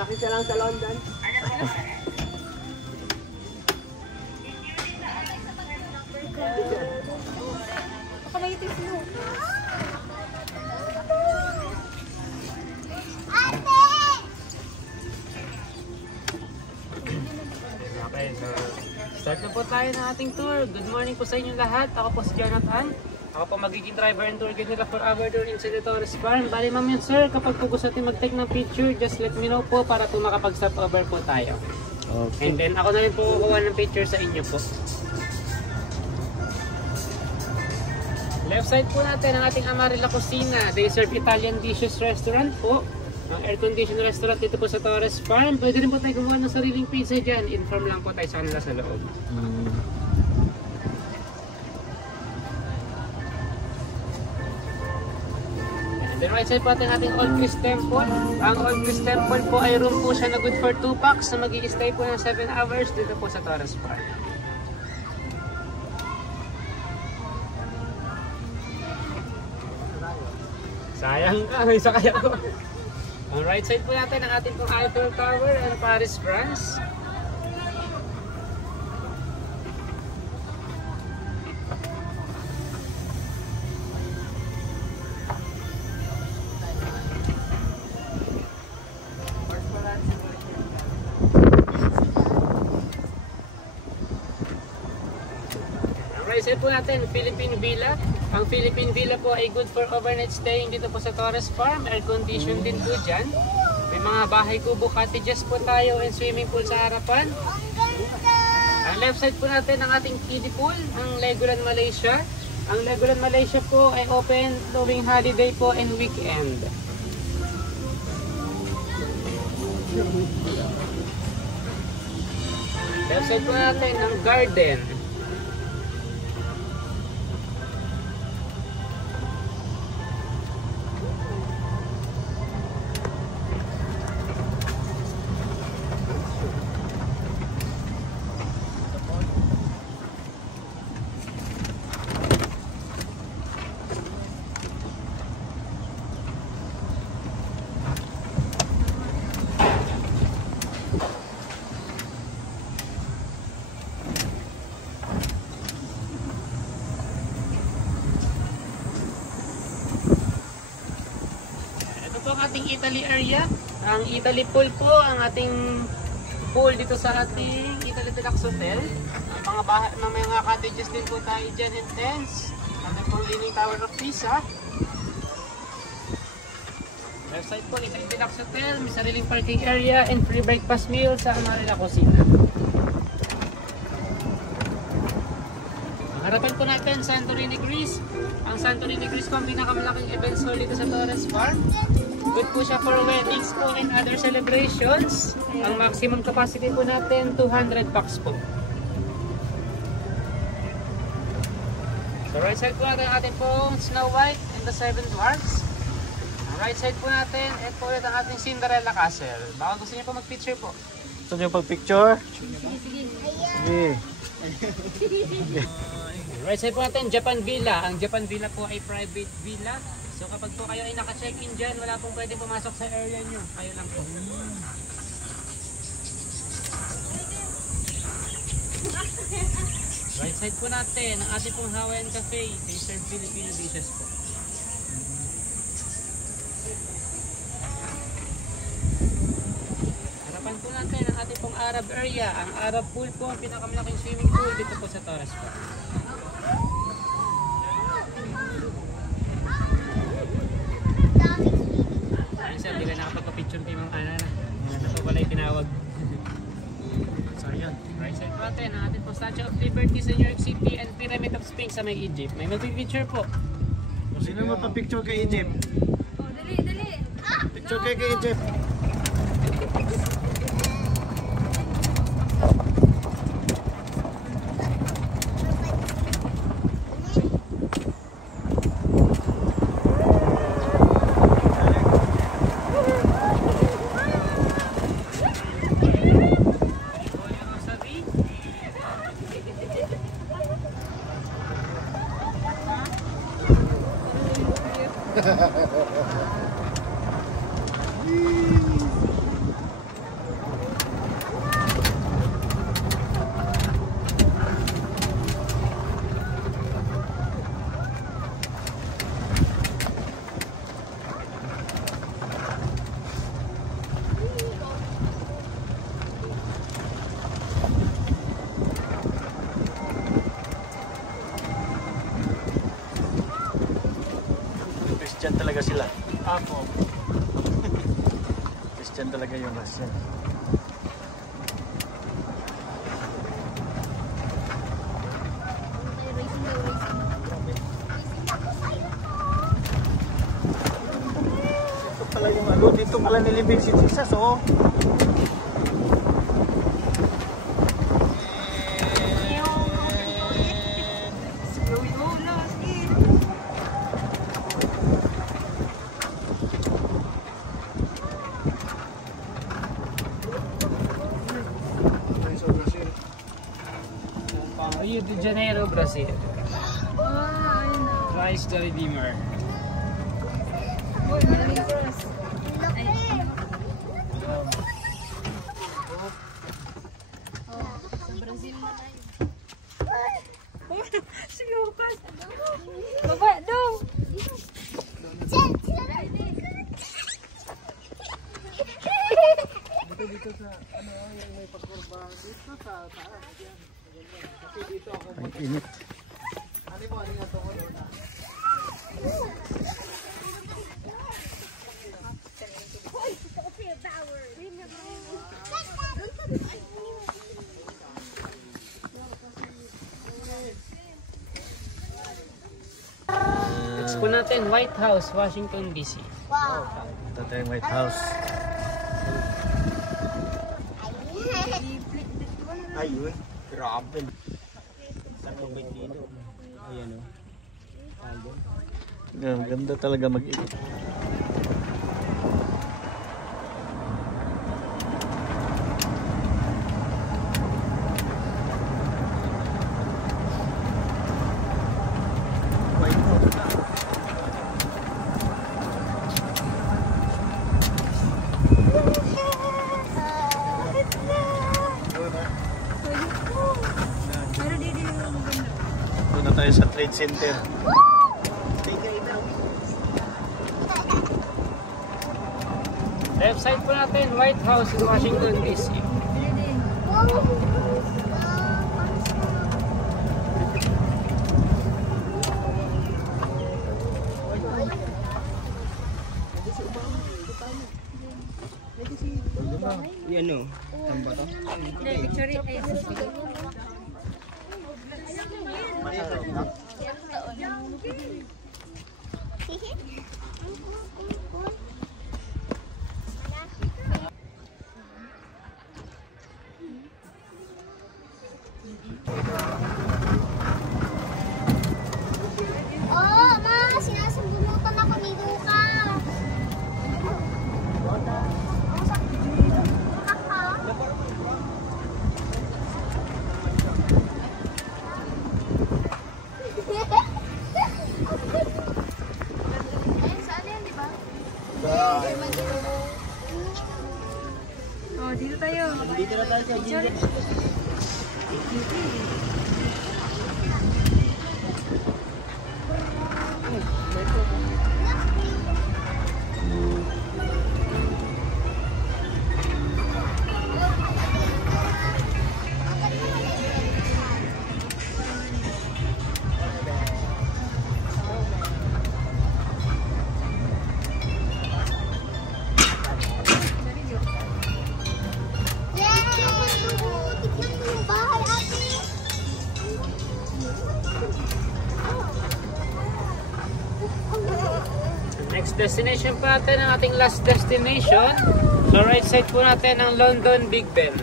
Sakit ka lang sa London. Baka may itis mo. Okay, so start na po tayo ng ating tour. Good morning po sa inyo lahat. Ako po si Jonathan. Ako po magiging driver and tour guide nila for our tour in San Torres Farm. Bali ma'am yan sir, kapag po gusto natin mag-take ng picture, just let me know po para po makapag-stop over po tayo. Okay. And then ako na rin po kukuha ng picture sa inyo po. Left side po natin ang ating Amarilla Cucina. They serve Italian dishes restaurant po. Ang air-conditioned restaurant dito po sa Torres Farm. Pwede rin po tayo kumuha ng sariling pizza dyan. Inform lang po tayo sa kanila sa loob. And then right side po natin ating Old Chris Temple. Ang Old Chris Temple po ay room po siya na good for 2 packs na mag-i-stay po ng 7 hours dito po sa Torres Farm. Sayang ka, may sakay ako. Ang right side po natin ang ating pong Eiffel Tower and Paris, France. Ang right side po natin, Philippine Villa. Ang Philippine Villa po ay good for overnight staying dito po sa Torres Farm. Air condition din po dyan. May mga bahay kubo cottages po tayo and swimming pool sa harapan. Ang left side po natin ang ating kiddie pool, ang Legoland Malaysia. Ang Legoland Malaysia po ay open during holiday po and weekend. Left side po natin ang garden. Ating Italy area, ang Italy pool po, ang ating pool dito sa ating Italy Deluxe Hotel. Ang mga bahay, mga cottages din po tayo dyan and tents. Ang pong Leaning Tower of Pisa. Left side po, Italy Deluxe Hotel, may sariling parking area and free breakfast meal sa Amarilla Cucina. Ang harapan po natin, Santorini, Greece. Ang Santorini, Greece po ang pinakamalaking events hall dito sa Torres Farm. Good po siya for weddings po and other celebrations. Ang maximum capacity po natin, 200 packs po. So right side po natin ang ating pong Snow White and the Seven Dwarfs. Ang right side po natin, ito po ulit ang ating Cinderella Castle. Baka gusto niyo po mag-picture po. Gusto niyo pag-picture? Sige. Sige. Right side po natin, Japan Villa. Ang Japan Villa po ay private villa. So kapag po kayo ay naka-check-in dyan, wala pong pwede pumasok sa area nyo. Kayo lang po. Right side po natin, ang ating pong Hawaiian Cafe. They serve Filipino dishes po. Harapan po natin ang ating pong Arab area. Ang Arab pool po, ang pinakamalaking swimming pool dito po sa Torres po. Hindi ka nakapagpa-picture kay mga ana na. Ano po pala yung tinawag. So yun, right side po natin ang ating po Statue of Liberty sa New York City and Pyramid of Sphinx sa may Egypt. May mag-picture po. Sino magpa-picture kay Egypt? Oh, dali. Picture kay Egypt. Christian talaga sila. Apo. Christian talaga yung Russia. Racing daw, racing. Ito pala yung ano, dito pala nilibing si Jesus, oh. Rio de Janeiro, Brazil. Ah, ayun na. Christ the Redeemer. Boy, maraming cross. Ay, sa Brazil na tayo. Si Lucas. Baba, dong. Dito sa, ano, yung may pagkurba. Dito sa taas. Yan. Kasi dito ako. Ang init. Ano mo, ano nga ito ko doon? Next po natin, White House, Washington DC. Ito tayo yung White House. Ayun. Grabe. Saan mo ba dito? Ayan o. Ganda talaga mag-ikot. Pero di yung ganda. Doon na tayo sa Trade Center. Left side po natin, White House in Washington DC. Yan o. Ang bata. Hindi, picture it. Ayun, sige. Oh, ma, sinasambulutan ako ni Luca. Ayun, saan yan, di ba? Oh, dito tayo. Dito na tayo sa Picture it. Yay! Tignan mo yung bahay, ate. Next destination po natin ang ating last destination. So right side po natin ang London Big Ben.